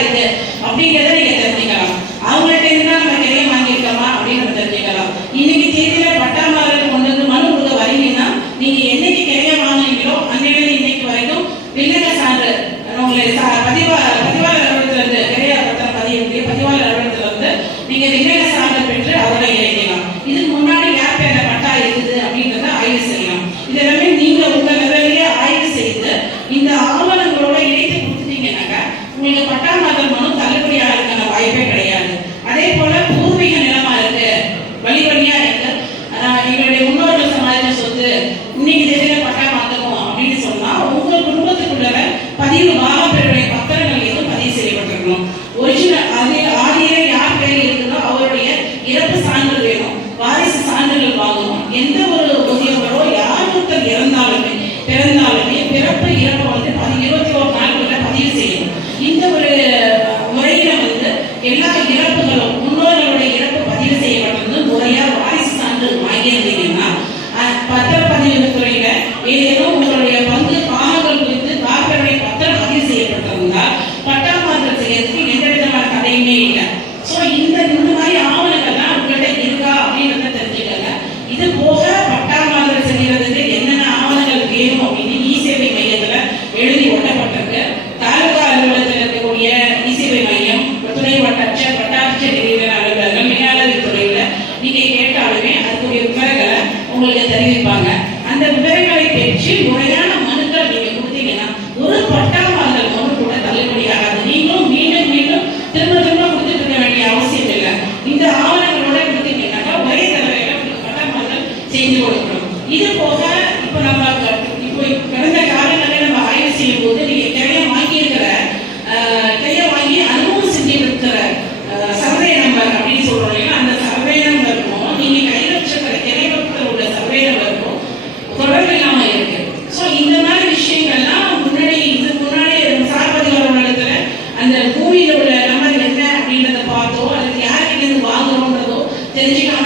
அப்படிங்கிறத நீங்க தெரிஞ்சுக்கலாம் அவங்கள்ட்ட இருந்தா நம்ம நிறைய வாங்கியிருக்கோமா அப்படின்னு நம்ம தெரிஞ்சுக்கலாம் இன்னைக்கு தேதியில பட்டாமாரர்கள் கொண்டு வந்து மனு கொடுக்க வரீங்கன்னா நீங்க என்னைக்கு நிறைய வாங்குனீங்களோ அன்னையில இன்னைக்கு வரைக்கும் வில்லங்க சான்று உங்களுடைய ச- பதிவா பதிவாளர் அலுவலகத்துல இருந்து நிறைய பத்திரம் பதிவு பதிவாளர் அலுவலகத்துல இருந்து நீங்க வில்லங்க சான்று பெற்று அதோட இணைக்கலாம் இதுக்கு முன்னாடி யார் பேர்ல பட்டா இருக்குது அப்படின்றத ஆய்வு செய்யலாம் இதெல்லாமே நீங்க உங்க லெவலிலே ஆய்வு செய்து இந்த ஆவணங்களோட இணைத்து கொடுத்துட்டீங்கன்னாக்கா உங்களுக்கு பட்டா மாதம் மனு தள்ளுபடி ஆகிறதுக்கான வாய்ப்பே கிடையாது. அதே போல பூர்வீக நிலமா இருக்கு. வழிபடியா இருக்கு. ஆஹ் எங்களுடைய முன்னோர்கள் சமாளித்த சொத்து இன்னைக்கு தேதியில பட்டா வாங்கணும் அப்படின்னு சொன்னா உங்க குடும்பத்துக்குள்ள பதிவு வாகப்பெருடைய பத்திரங்கள் எதுவும் பதிவு செய்யப்பட்டிருக்கணும். ஒரிஜினல் அது ஆதியில யார் பேர் இருக்குதோ அவருடைய இறப்பு சான்றிதழ் வேணும். வாரிசு சான்றிதழ் வாங்கணும். எந்த ஒரு முதியவரோ யார் ஒருத்தர் இறந்தாலுமே பிறந்தாலுமே பிறப்பு இறப்பு வந்து எல்லா இது போக இப்போ நம்ம இப்போ கடந்த காலங்களில் நம்ம ஆய்வு செய்யும் போது நீங்க நிறைய வாங்கியிருக்கிற ஆஹ், நிறைய வாங்கி அனுபவம் செஞ்சிருக்கிற சர்வே நம்பர் அப்படின்னு சொல்றோம் இல்லையா? அந்த சர்வே நம்பருக்கும் நீங்க கையில் வச்சிருக்கிற திரைப்படத்தில் உள்ள சர்வே நம்பருக்கும் தொடர்பு இல்லாம இருக்கு. ஸோ இந்த மாதிரி விஷயங்கள்லாம் முன்னாடி இதுக்கு முன்னாடி சார்பதிகார இடத்துல அந்த பூமியில உள்ள நம்பர் என்ன அப்படின்றத பார்த்தோ அல்லது யார்கிட்ட இருந்து வாங்குறோன்றதோ தெரிஞ்சுக்காம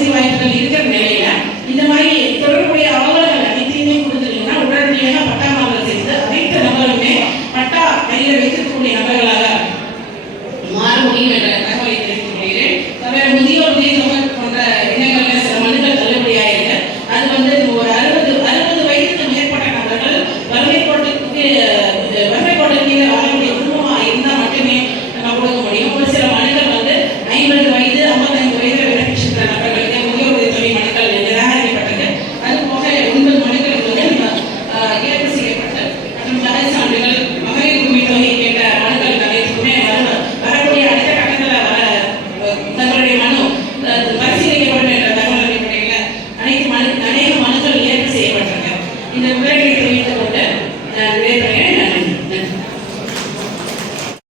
வசதி வாய்ப்புகள் இருக்கிற நிலையில இந்த மாதிரி தொடர்புடைய ஆவண